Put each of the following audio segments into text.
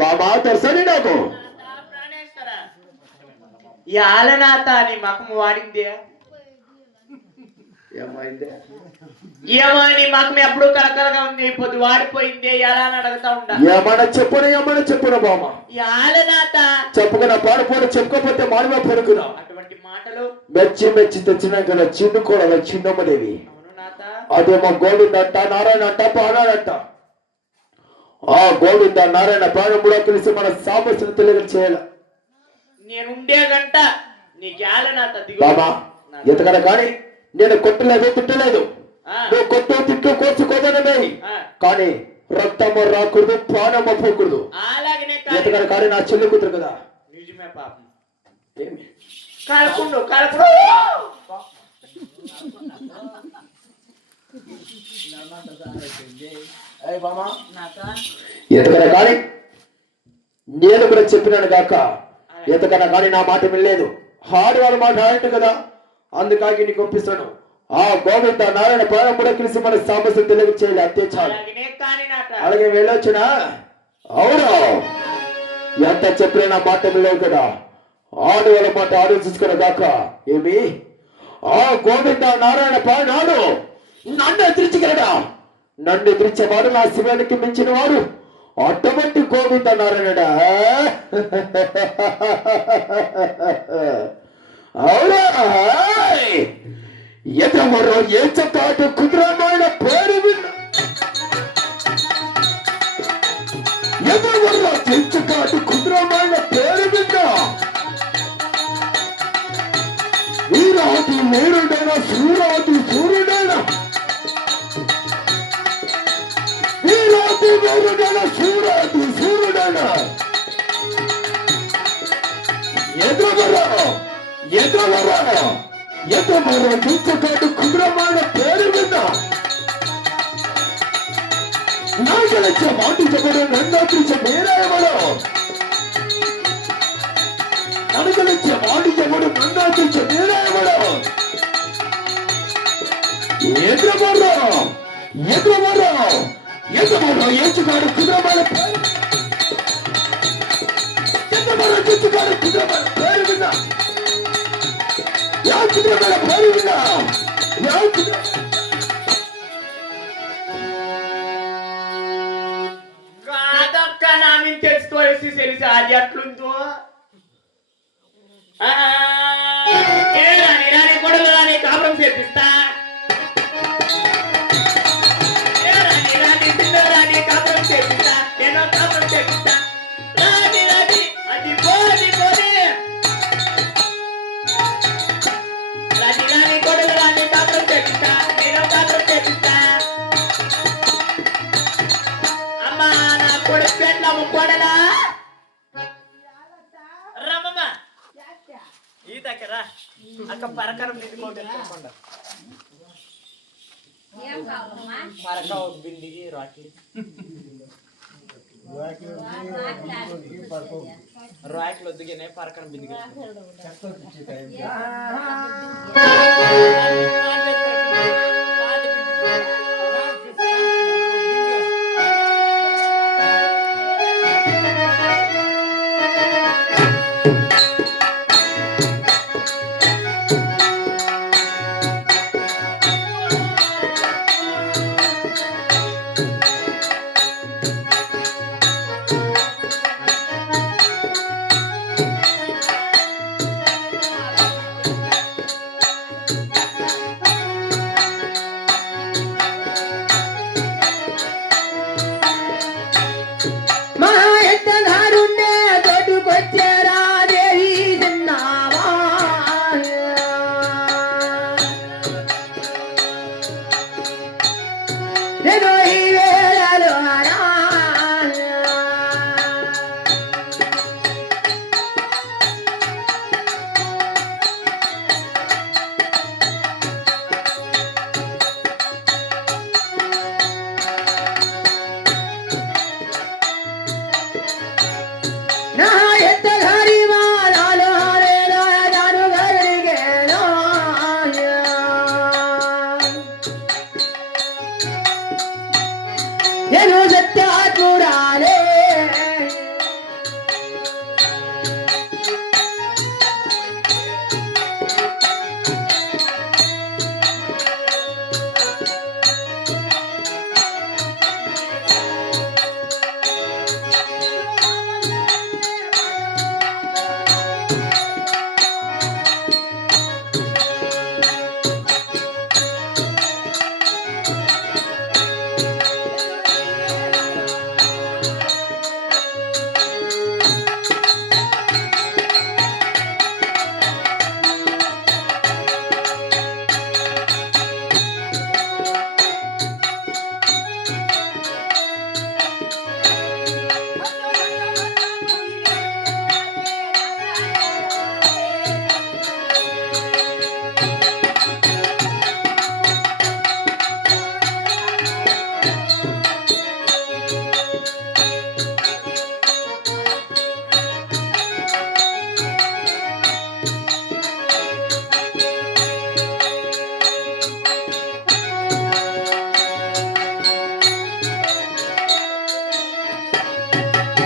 బాబా దర్శని నాకు యాలనాథ అని మకము వాడిందే ఏమని మాకు ఎప్పుడు కలకలగా ఉంది పొద్దు వాడిపోయింది ఎలా అని అడుగుతా ఉంటా ఏమన్నా చెప్పున బామ యాలనాథ చెప్పుకున్నా పాడుపోడు చెప్పుకోకపోతే మానవ పడుకున్నా అటువంటి మాటలు మెచ్చి తెచ్చినాక చిన్ను కూడా చిన్నమ్మదేవి అదేమో గోవిందంట నారాయణ అంట ప్రాణాడంట ఆ గోవింద నారాయణ ప్రాణం కూడా కలిసి మన సామస్యను తెలియదు చేయాల నేను ఉండేదంట నీకు యాలనాథ బాబా ఎంతకన్నా కానీ నేను కొట్టలేదు తిట్టలేదు నువ్వు కొట్టు తిట్టు కోర్చుకోదనమే కానీ రక్తము రాకూడదు ప్రాణము పోకూడదు ఎంతకన్నా కానీ నా చెల్లి కూతురు కదా నిజమే పాపం కాలకుండు కాలకుండు ఎంతకన్నా కానీ నేను కూడా చెప్పినాను కాక ఎంతకన్నా కానీ నా మాట వినలేదు ఆడవాళ్ళ మాట ఆడంట కదా అందుకాగి నీకు ఒప్పిస్తాను ఆ గోవింద నారాయణ ప్రాణం కూడా కలిసి మన సామస్యం తెలివి చేయాలి అంతే చాలు అలాగే వెళ్ళొచ్చునా అవును ఎంత చెప్పినా నా మాట వినలేవు కదా ఆడవాళ్ళ మాట ఆలోచించుకున్న దాకా ఏమి ఆ గోవింద నారాయణ ప్రాణాడు నన్ను ఎదిరించగలడా నన్ను ఎదిరించేవాడు నా శివానికి మించిన వాడు అటువంటి గోవింద నారాయణడా అవునా ఎదమరో ఏచకాటు కుదురమైన పేరు విన్న ఎదమరో ఏచకాటు కుదురమైన పేరు విన్న వీరాది వీరుడైన సూరాది సూర్యుడైన వీరాది వీరుడైన సూరాది సూర్యుడైన ఎదమరో చూచకాటు కుదురమైన పేరు విన్న నాగలచ్చ మాటి చెప్పడం నన్నోత్రించ మేరాయవడం నడగలచ్చ మాటి చెప్పడం నన్నోత్రించ మేరాయవడం ఎదురమరో ఏచుకాడు కుదురమైన పేరు ఎదురమరో చూచకాడు కుదురమైన పేరు విన్న కాదక్క నా మీద తెలుసుకోవాల్సి తెలిసి అది ఎట్లుందో రాని కొడలు రాని కాపురం చేపిస్తా రాని పిల్లలు రాని కాపురం చేపిస్తా నేను కాపురం చేపిస్తా రాని అది పోని రాని కొడలు రాని కాపురం చేపిస్తా నేను కాపురం చేపిస్తా అమ్మా నా కొడుకు పెట్టాము కొడలా రమ్మమ్మ ఈ దగ్గర అక్క పరకరం నిండుకోండి పరక బిందికి రాకి రాకిలు వద్దుగానే పరకరం బిందికి నేను సత్యాత్మురాలే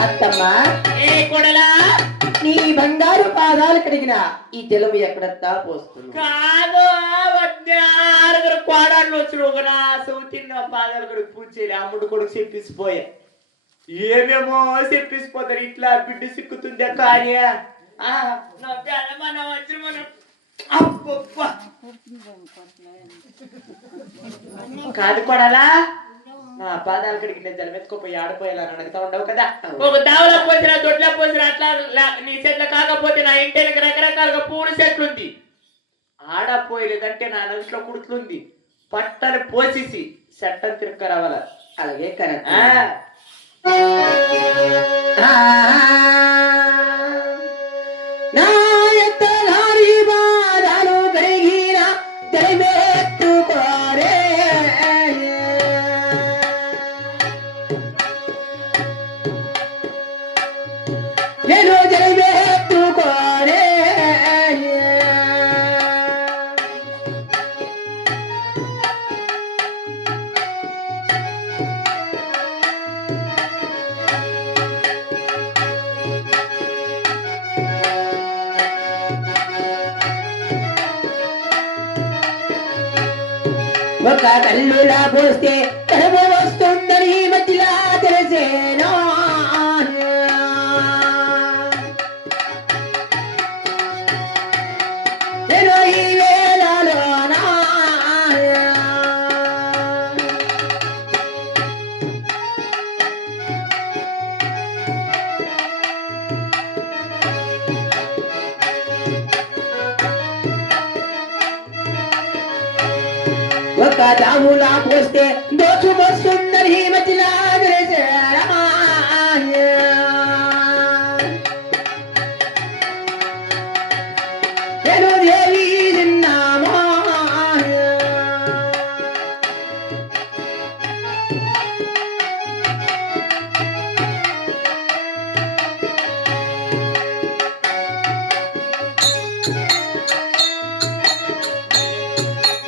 అత్తమ్మా ఏ కొడలా నీ బంగారు పాదాలు కడిగిన ఈ తెలుగు ఎక్కడంతా పోస్తుంది కాదు ఆరుగురు కోడాళ్ళు వచ్చి ఒక నా సౌతిన్న పాదాలు కొడుకు పూజ చేయలే అమ్ముడు కొడుకు చెప్పిసిపోయా ఏమేమో చెప్పిసిపోతారు ఇట్లా బిడ్డ సిక్కుతుందే కానీ నా పిల్ల మన వచ్చి మనం కాదు కొడాలా నా పాదాలు కడిగి నేను జలమెత్తుకోపోయి ఆడిపోయేలా అడుగుతా ఉండవు కదా ఒక దావలో పోసినా దొడ్లో పోసినా అట్లా నీ చెట్లు కాకపోతే నా ఇంటికి రకరకాలుగా పూల చెట్లు ఉంది ఆడపోయలేదంటే నా నలుసులో కుడుతుంది పట్టని పోసేసి చెట్టని తిరక్క రావాల అలాగే కరెక్ట్ ఒక కల్లులా పోస్తే కడుపు వస్తుందని మధ్యలా తెలిసేనో నేను ఈ వేళలోనా ఒక దాములా పోస్తే దోచు వస్తుందని మధ్యలా తెలిసేనా నేను దేవి నిన్నామా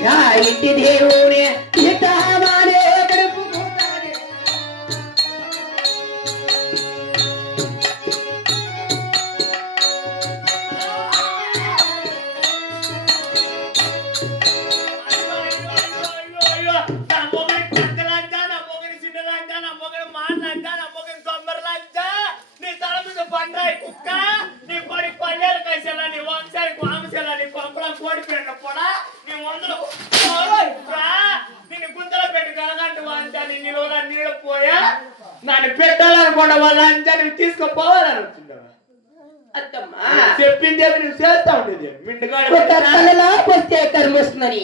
నా ఇంటి దేవుని ఇతామానే కడుపు పోతానే నన్ను పెట్టాలనుకున్న వాళ్ళ అంజాన్ని తీసుకుపోవాలని వచ్చిండవా అత్తమ్మా చెప్పింది నువ్వు చేస్తా ఉండేది మిండుగాడు ఒక తలలా పోస్తే కర్మ వస్తుందని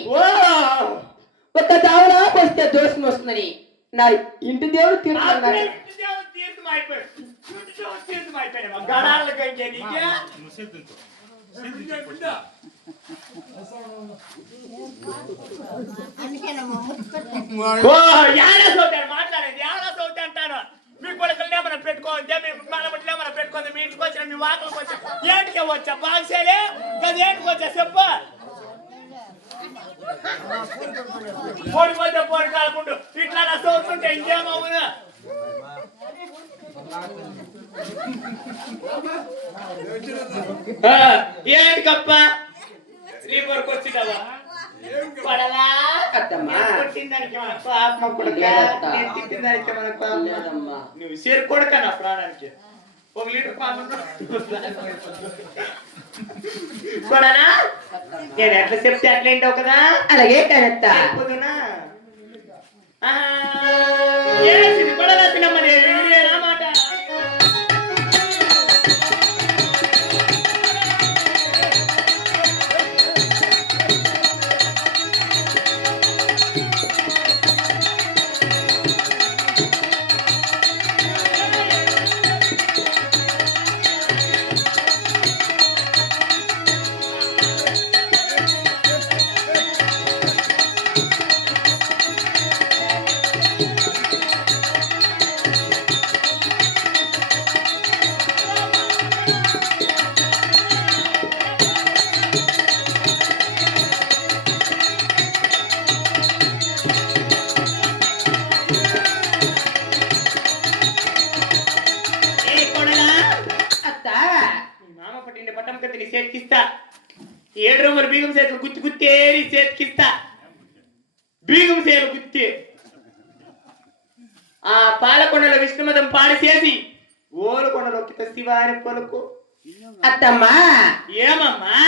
ఒక దావలా పోస్తే దోషం వస్తుందని నా ఇంటి దేవుడు తీర్చుకున్నాడు మాట్లాడేది అంటాను మీ కొడుకులనే మనం పెట్టుకోవద్దే మీ మనముట్లే మనం పెట్టుకోవద్దు మీ ఇంటికి వచ్చిన మీ వాకలకు వచ్చా ఏంటికే వచ్చా బాగా ఏంటికి వచ్చా చెప్పు పోడిపోతే పోడి కాకుండా ఇట్లా నా సోతుంటే ఇంకేమవునా ఏంటి కప్ప నీ వరకు వచ్చినావా పడలా అత్తమ్మా కొట్టిందానికి మన పాపం కొడుక నేను తిట్టిందానికి మన పాపం లేదమ్మా నువ్వు సేరు కొడుక నా ప్రాణానికి 1 లీటర్ పాలు కొడనా నేను ఎట్లా చెప్తే అట్లా ఏంటావు కదా అలాగే కనెత్తా పొద్దునా ఏసింది కొడలా తినమ్మని ఏనా మాట చేతికిస్తా 7 రూములు బీగం చేతులు గుత్తి గుత్తేరి చేతికిస్తా బీగం చేతులు గుత్తి ఆ పాలకొండలో విష్ణుమతం పాడి చేసి ఓలకొండలో కిత శివాని పలుకు అత్తమ్మా ఏమమ్మా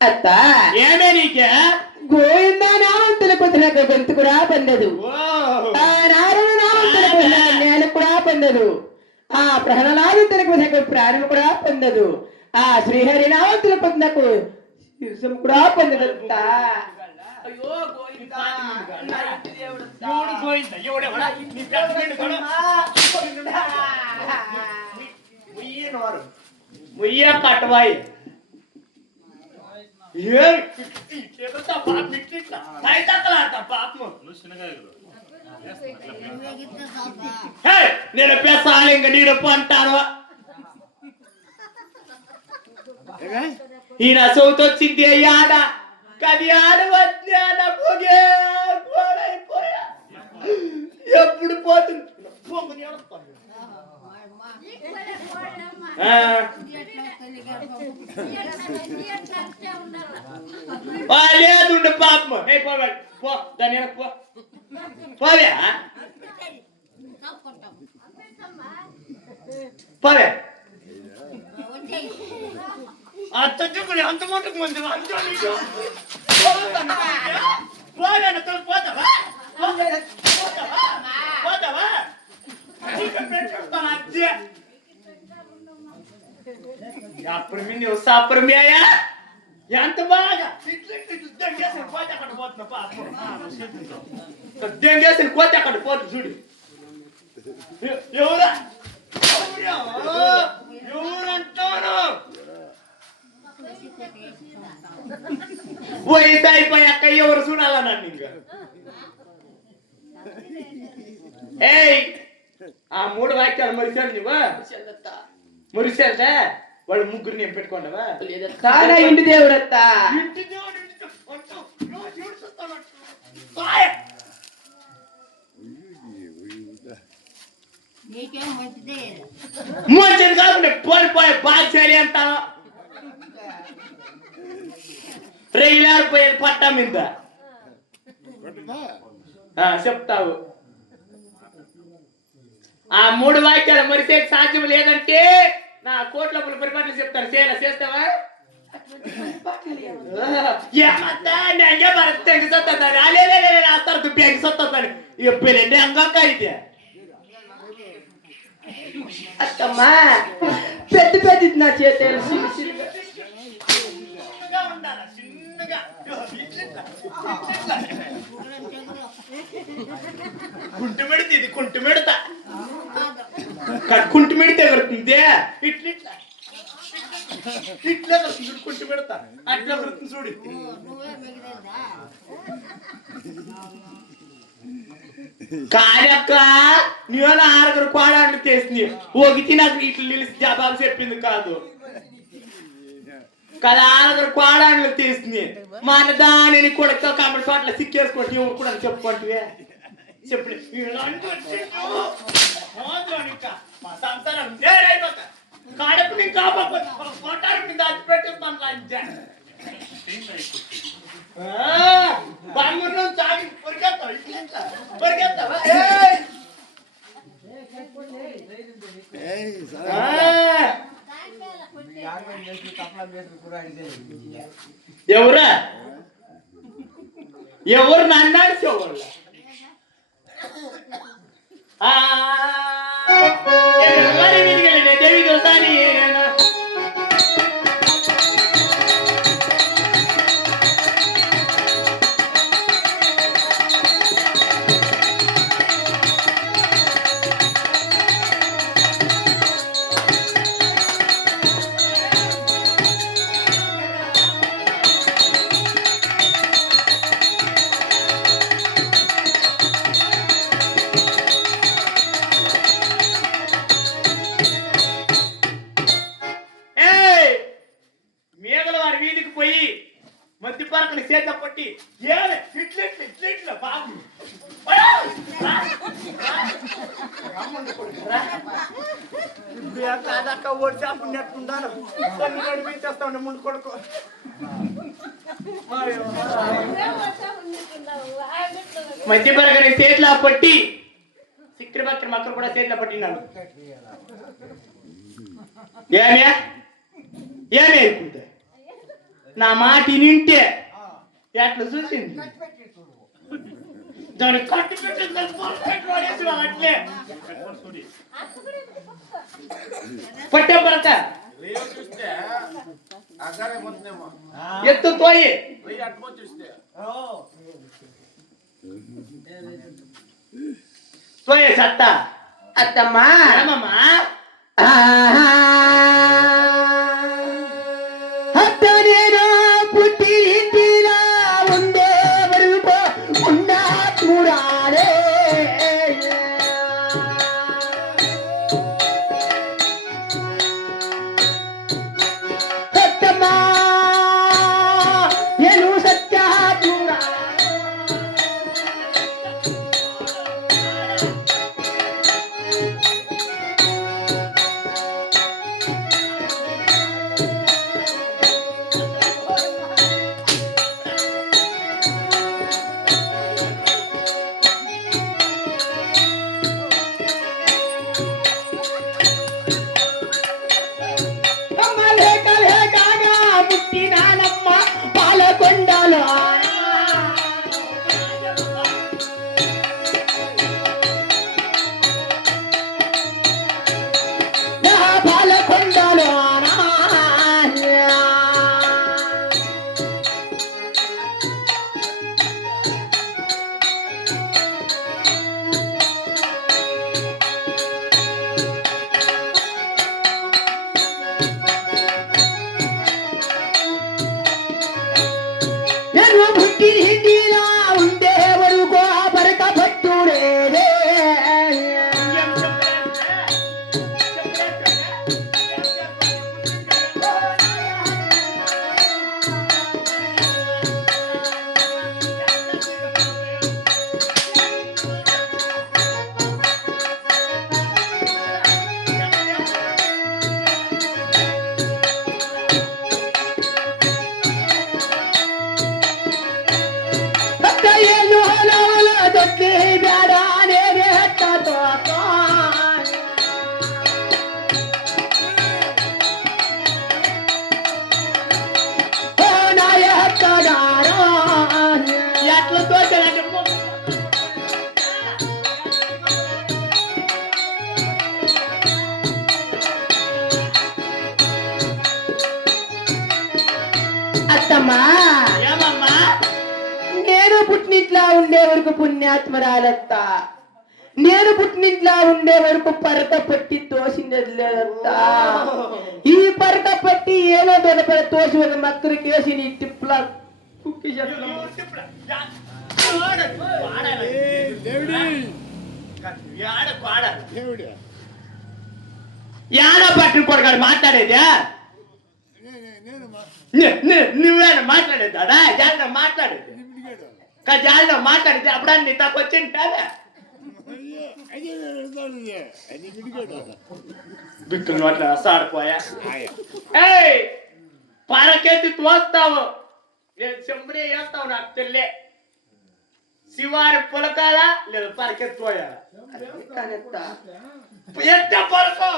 అత్త ఏమే నీకే గోవిందా నామంతుల పొద్దునకు గొంతు కూడా పొందదు ఆ నారాయణ నామంతుల పొద్దునకు నేను కూడా పొందదు ఆ ప్రహ్లాదుల పొద్దునకు ప్రాణం కూడా పొందదు ఆ శ్రీహరి నామంతుల పొద్దునకు శివం కూడా పొందదు అత్త. అయ్యో గోవిందా నా ఇంటి దేవుడు ఎవడు గోవిందా ఎవడెవడా నీ పెద్దమెండు కొడు ముయ్య కట్టవాయి ఏ ఇట్లా పాపం ఇట్లా పై తక్కలాడతా పాపం నేను పెసాలి ఇంక నీరు అంటాను ఈయన సౌత్ వచ్చింది ఆడ కది ఆడ వచ్చాడ పోగే అయిపోయా ఎప్పుడు పోతుంది లేదు పాపం పో దాని పోవే పోవే అంత చూపుని అంత మటుకు మంది పోతావా అప్పుడు నువ్వు సాపరమేయా ఎంత బాగా దెంగేసిన కోత అక్కడ పోతున్నా పాపం దెంగేసిన కోత అక్కడ పోతుంది చూడు ఎవరా ఎవరంటాను వయసు అయిపోయాక ఎవరు చూడాలా నన్ను ఇంకా ఏయ్ ఆ 3 వాక్యాలు మరిచాడు నువ్వు మురిసేదా వాళ్ళు ముగ్గురిని ఏం పెట్టుకోండవా కాదా ఇంటి దేవుడత్త మంచిది కాకుండా పోలిపోయే బాగా సరి అంటాను రైలాడిపోయేది పట్టా మీద చెప్తావు ఆ 3 వాక్యాలు మరిసే సాధ్యం లేదంటే నా కోట్ల పరిపాలన చెప్తాను చేస్తావా ఏమంతా నెంగే భరత్ ఎంగి సొత్తాను అలే రాస్తారు దుబ్బి ఎంగి సొత్తాను ఇక పెళ్ళి అంగాక అయితే అత్తమ్మా పెద్ద పెద్ద నా చేతులు కుంటు మెడితే ఇది కుంటు మెడతా కుంటు మెడితే వరుతుందే ఇట్లా ఇట్లా కుంటు పెడతా అట్లా వరుతుంది చూడు కాదక్క నేను 6 కోడాన్ని చేసింది ఒకటి నాకు ఇట్లా నిలిచి జవాబు చెప్పింది కాదు కదా 6 కోడాన్ని తీసింది మన దానిని కొడుకు కమ్మడి చోట్ల సిక్కేసుకోండి ఎవరు కూడా చెప్పుకుంటే చెప్పు మా సంసారం కాడకు నేను కాపాడు దాచి పెట్టేస్తాను బాంగులో తాగి పరిగెత్తావా ఎవరా ఎవరు నన్నాడు చెవుల దేవి దోసాని మధ్యపరకని చేత పట్టి ఇట్లా బాబు ఓడిచాపున్నట్టున్నాను కొన్ని నడిపించేస్తా ఉండే ముందు కొడుకు మధ్యపరకని చేతిలో పట్టి సిక్కిరి బక్కరి మక్కలు కూడా చేతిలో పట్టినాడు ఏమే అయిపోతుంది నా మాట నింటే ఎట్లా చూసింది దాన్ని కట్టి పెట్టింది అట్లే పట్టే పడత ఎత్తు తోయి తోయే సత్త అత్తమ్మా ఏమమ్మా అత్త నేను పుట్టి ఇంటిలా మామా ఏమమ్మా నేను పుట్టినిట్లా ఉండే వరకు పుణ్యాత్మరాలత్త, నేను పుట్టినిట్లా ఉండే వరకు పరక పట్టి తోసిండేది లేదత్తా. ఈ పరక పట్టి ఏదో దొరపడ తోసి ఒక మక్కరి కేసి నీ టిప్లా కుక్కి యాడ పట్టిన కొడుకాడు మాట్లాడేదా? నువ్వేనా మాట్లాడేదాడా? జాలిలో మాట్లాడేది జాలిలో మాట్లాడితే అప్పుడన్నీ తప్పు వచ్చింటాదా? బిక్కులు మాట్లాడ సాడిపోయా. పరకెత్తి తోస్తావు, నేను చెంబునే వేస్తావు. నాకు తెల్లే శివారి పులకాలా లేదు పరకెత్తి పోయాలా? ఎంత పరకో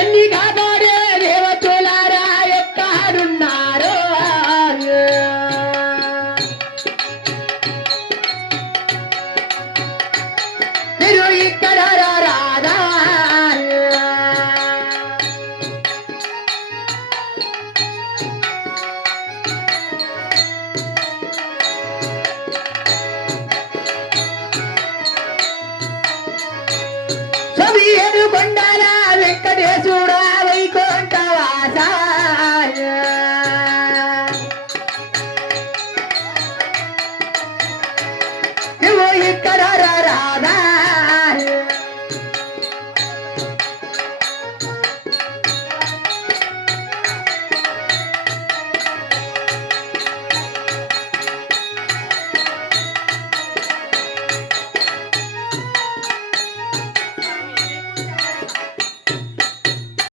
ఎన్ని కాపాడే దేవతలారా ఎక్కడున్నారో మీరు ఇక్కడ రాదా? సవి ఏడుకొండల వెంకటేశుడా వైకుంఠవాస నువ్వు ఇక్కడ రాదా?